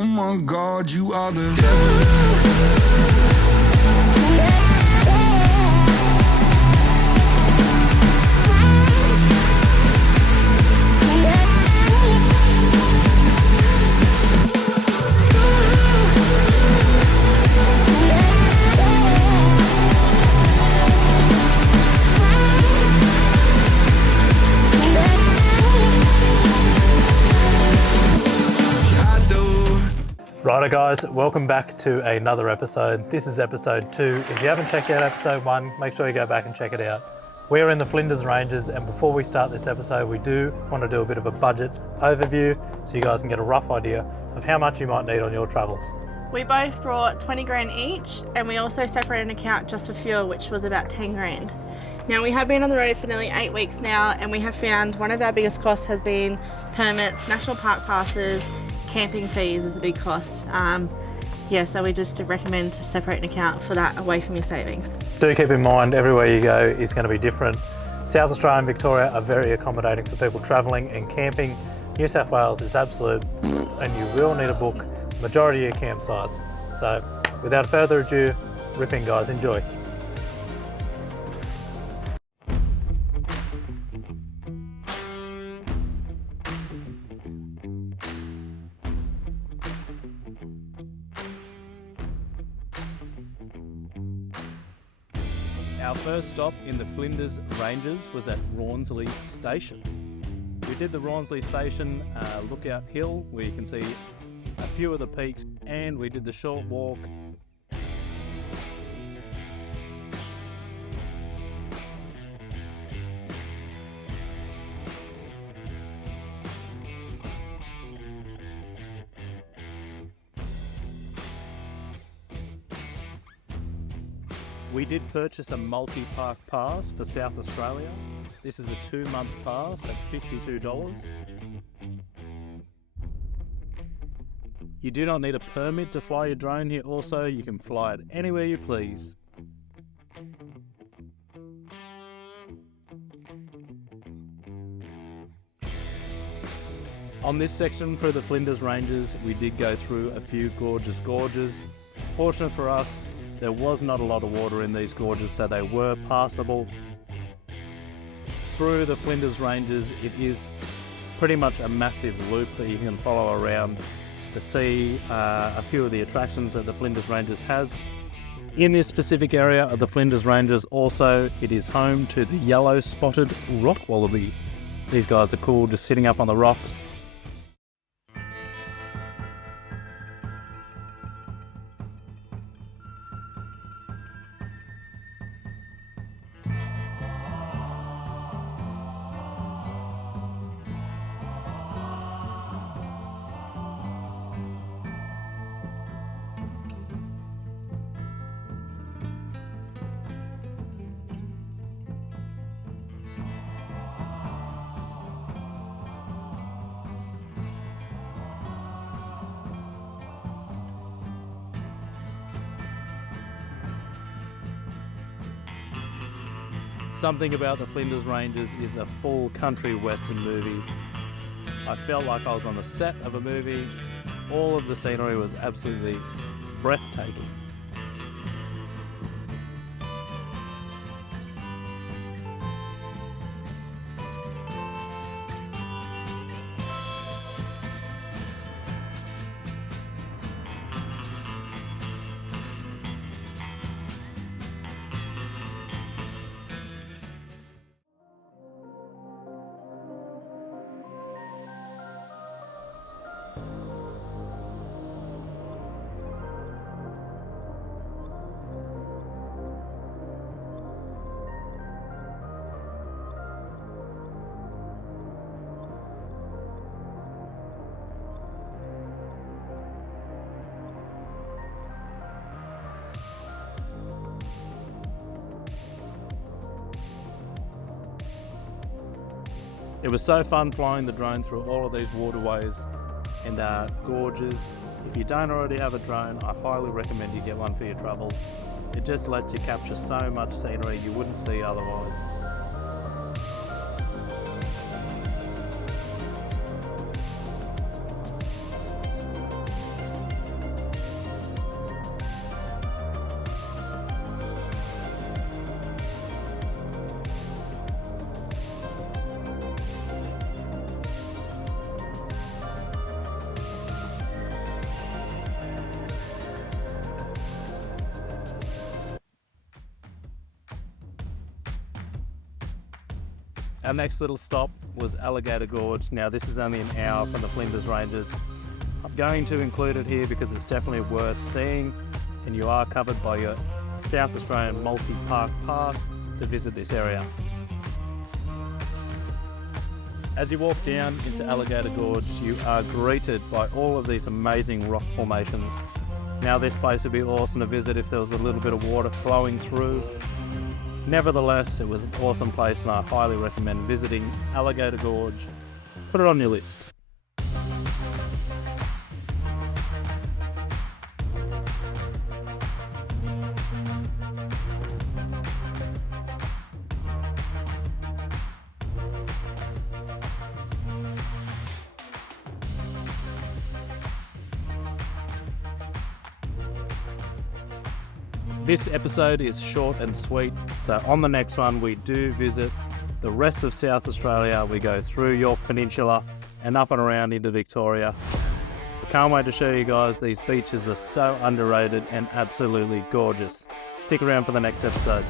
Oh my God, you are the devil. Righto guys, welcome back to another episode. This is episode 2. If you haven't checked out episode 1, make sure you go back and check it out. We're in the Flinders Ranges, and before we start this episode, we do want to do a bit of a budget overview so you guys can get a rough idea of how much you might need on your travels. We both brought 20 grand each, and we also separated an account just for fuel, which was about 10 grand. Now, we have been on the road for nearly 8 weeks now, and we have found one of our biggest costs has been permits, national park passes, camping fees is a big cost. So we just recommend to separate an account for that away from your savings. Do keep in mind, everywhere you go is going to be different. South Australia and Victoria are very accommodating for people travelling and camping. New South Wales is absolute, and you will need to book the majority of your campsites. So without further ado, rip in guys, enjoy. Our first stop in the Flinders Ranges was at Rawnsley Station. We did the Rawnsley Station lookout hill where you can see a few of the peaks, and we did the short walk. We did purchase a multi-park pass for South Australia. This is a 2-month pass at $52. You do not need a permit to fly your drone here also. You can fly it anywhere you please. On this section through the Flinders Ranges, we did go through a few gorgeous gorges. Fortunate for us, there was not a lot of water in these gorges, so they were passable. Through the Flinders Ranges, it is pretty much a massive loop that you can follow around to see a few of the attractions that the Flinders Ranges has. In this specific area of the Flinders Ranges also, it is home to the yellow-spotted rock wallaby. These guys are cool, just sitting up on the rocks. Something about the Flinders Ranges is a full country western movie. I felt like I was on the set of a movie. All of the scenery was absolutely breathtaking. It was so fun flying the drone through all of these waterways and gorges. If you don't already have a drone, I highly recommend you get one for your travels. It just lets you capture so much scenery you wouldn't see otherwise. Our next little stop was Alligator Gorge. Now this is only an hour from the Flinders Ranges. I'm going to include it here because it's definitely worth seeing, and you are covered by your South Australian multi-park pass to visit this area. As you walk down into Alligator Gorge, you are greeted by all of these amazing rock formations. Now this place would be awesome to visit if there was a little bit of water flowing through. Nevertheless, it was an awesome place and I highly recommend visiting Alligator Gorge. Put it on your list. This episode is short and sweet, so on the next one we do visit the rest of South Australia. We go through York Peninsula and up and around into Victoria. I can't wait to show you guys. These beaches are so underrated and absolutely gorgeous. Stick around for the next episode.